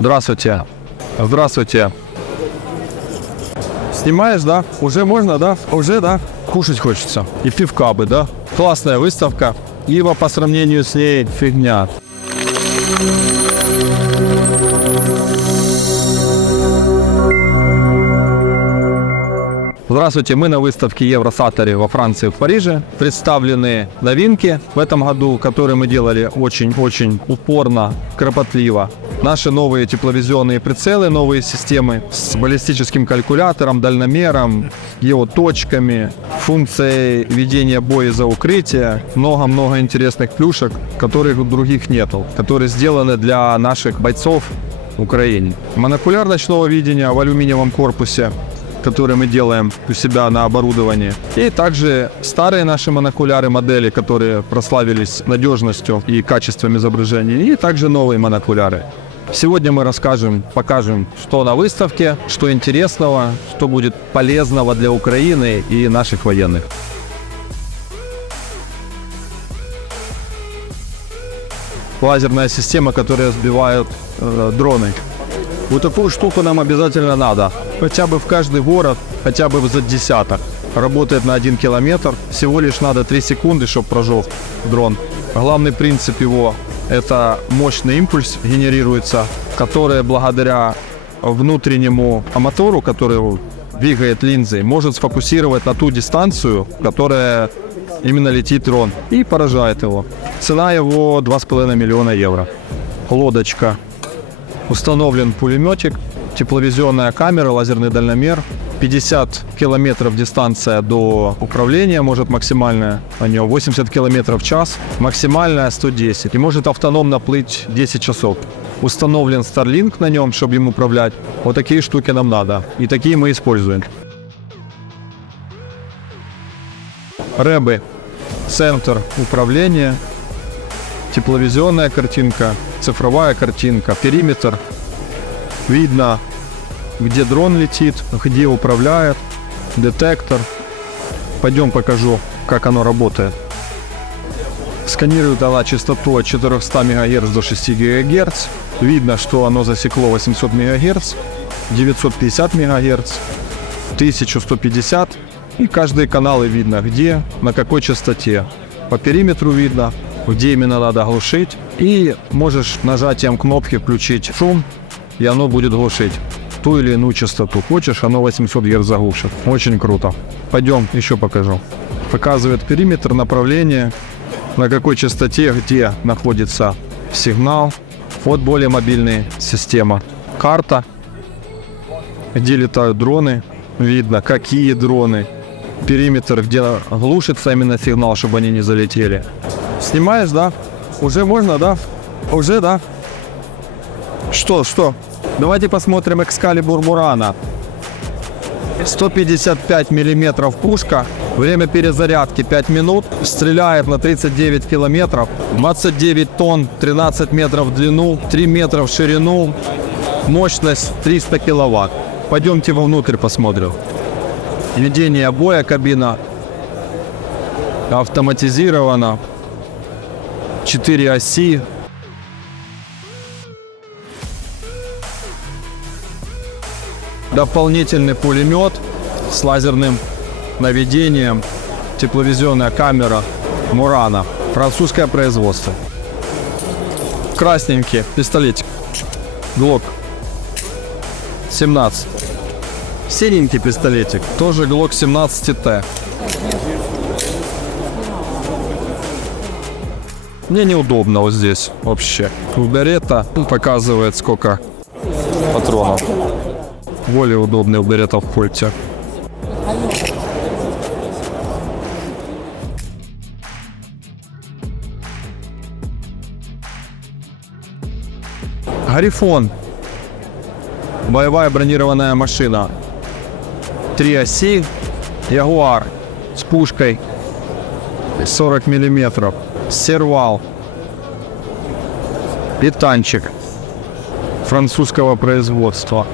Здравствуйте. Здравствуйте. Снимаешь, да? Уже можно, да? Уже, да? Кушать хочется. И пивка бы, да? Классная выставка. Ива по сравнению с ней фигня. Здравствуйте, мы на выставке Евросаторе во Франции, в Париже. Представлены новинки в этом году, которые мы делали очень-очень упорно, кропотливо. Наши новые тепловизионные прицелы, новые системы с баллистическим калькулятором, дальномером, его точками, функцией ведения боя за укрытие. Много-много интересных плюшек, которых у других нету, которые сделаны для наших бойцов Украине. Монокуляр ночного видения в алюминиевом корпусе которые мы делаем у себя на оборудовании. И также старые наши монокуляры модели, которые прославились надежностью и качеством изображения. И также новые монокуляры. Сегодня мы расскажем, покажем, что на выставке, что интересного, что будет полезного для Украины и наших военных. Лазерная система, которая сбивает э, дроны. Вот такую штуку нам обязательно надо. Хотя бы в каждый город, хотя бы за десяток. Работает на один километр. Всего лишь надо 3 секунды, чтобы прожег дрон. Главный принцип его – это мощный импульс генерируется, который благодаря внутреннему мотору, который двигает линзой, может сфокусировать на ту дистанцию, которая именно летит дрон, и поражает его. Цена его 2,5 миллиона евро. Лодочка Установлен пулеметик, тепловизионная камера, лазерный дальномер. 50 километров дистанция до управления может максимальная, у нее 80 километров в час, максимальная 110 и может автономно плыть 10 часов. Установлен Starlink на нем, чтобы им управлять. Вот такие штуки нам надо. И такие мы используем. Рэбы. Центр управления. Тепловизионная картинка цифровая картинка, периметр. Видно, где дрон летит, где управляет, детектор. Пойдем покажу, как оно работает. Сканирует она частоту от 400 МГц до 6 ГГц. Видно, что оно засекло 800 МГц, 950 МГц, 1150. И каждые каналы видно, где, на какой частоте. По периметру видно, где именно надо глушить. И можешь нажатием кнопки включить шум, и оно будет глушить ту или иную частоту. Хочешь, оно 800 Гц заглушит. Очень круто. Пойдем, еще покажу. Показывает периметр, направление, на какой частоте, где находится сигнал. Вот более мобильная система. Карта, где летают дроны. Видно, какие дроны. Периметр, где глушится именно сигнал, чтобы они не залетели. Снимаешь, да? Уже можно, да? Уже, да? Что, что? Давайте посмотрим Экскалибур Мурана. 155 миллиметров пушка. Время перезарядки 5 минут. Стреляет на 39 километров. 29 тонн, 13 метров в длину, 3 метра в ширину. Мощность 300 киловатт. Пойдемте вовнутрь посмотрим. Ведение боя кабина автоматизирована. 4 оси. Дополнительный пулемет с лазерным наведением. Тепловизионная камера Мурана. Французское производство. Красненький пистолетик. Глок. 17. Синенький пистолетик. Тоже Глок 17Т. Мне неудобно вот здесь вообще. У Берета показывает сколько патронов. Более удобный у Берета в пульте. Гарифон. Боевая бронированная машина. Три оси. Ягуар с пушкой 40 миллиметров. Сервал. Питанчик французского производства.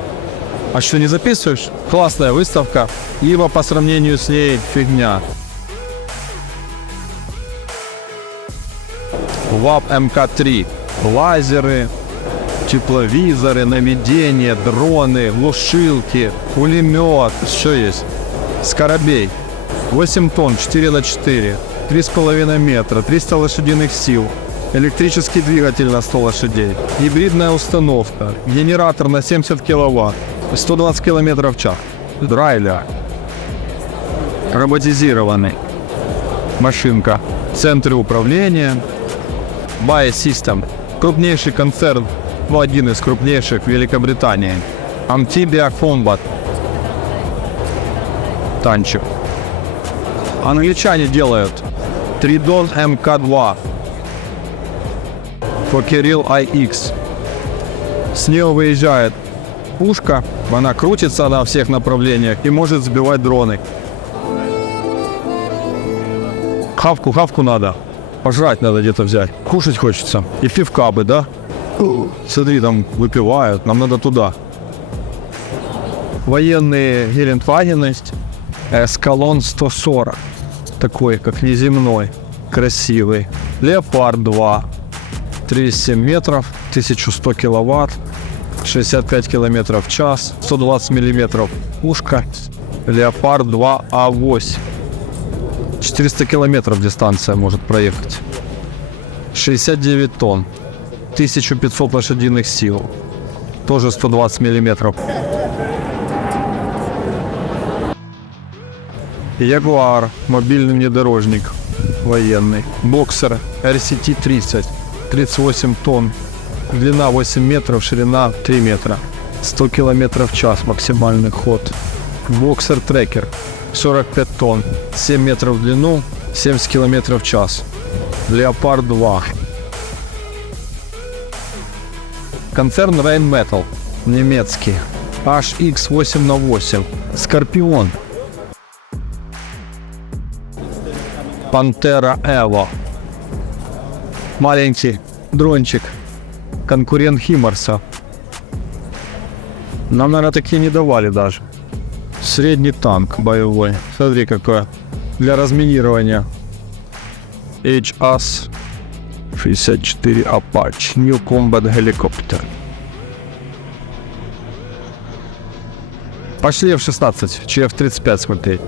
А что, не записываешь? Классная выставка. Ива по сравнению с ней фигня. ВАП МК-3. Лазеры. Тепловизоры, наведение, дроны, глушилки, пулемет, все есть. Скоробей. 8 тонн, 4 на 4, 3,5 метра, 300 лошадиных сил, электрический двигатель на 100 лошадей, гибридная установка, генератор на 70 киловатт, 120 км в час, драйлер, роботизированный, машинка, центры управления, Bae System, крупнейший концерн, ну, один из крупнейших в Великобритании, Amphibia Combat, танчик. Англичане делают Тридон МК-2, Фокерил IX. С нее выезжает пушка, она крутится на всех направлениях и может сбивать дроны. Хавку, хавку надо. Пожрать надо где-то взять. Кушать хочется. И пивка бы, да? Смотри, там выпивают. Нам надо туда. Военные Гелендвагены. Эскалон 140. Такой, как неземной. Красивый. Леопард 2. 37 метров, 1100 киловатт, 65 километров в час, 120 миллиметров пушка. Леопард 2А8. 400 километров дистанция может проехать. 69 тонн. 1500 лошадиных сил. Тоже 120 миллиметров. Ягуар, мобильный внедорожник военный. Боксер RCT-30, 38 тонн. Длина 8 метров, ширина 3 метра. 100 километров в час максимальный ход. Боксер трекер 45 тонн, 7 метров в длину, 70 километров в час. Леопард 2. Концерн Rain Metal, немецкий. HX8 на 8. Скорпион. Пантера Эво. Маленький дрончик. Конкурент Химарса. Нам, наверное, такие не давали даже. Средний танк боевой. Смотри какой. Для разминирования. HS 64 Apache. New Combat Helicopter. Пошли F-16, ЧФ-35 смотреть.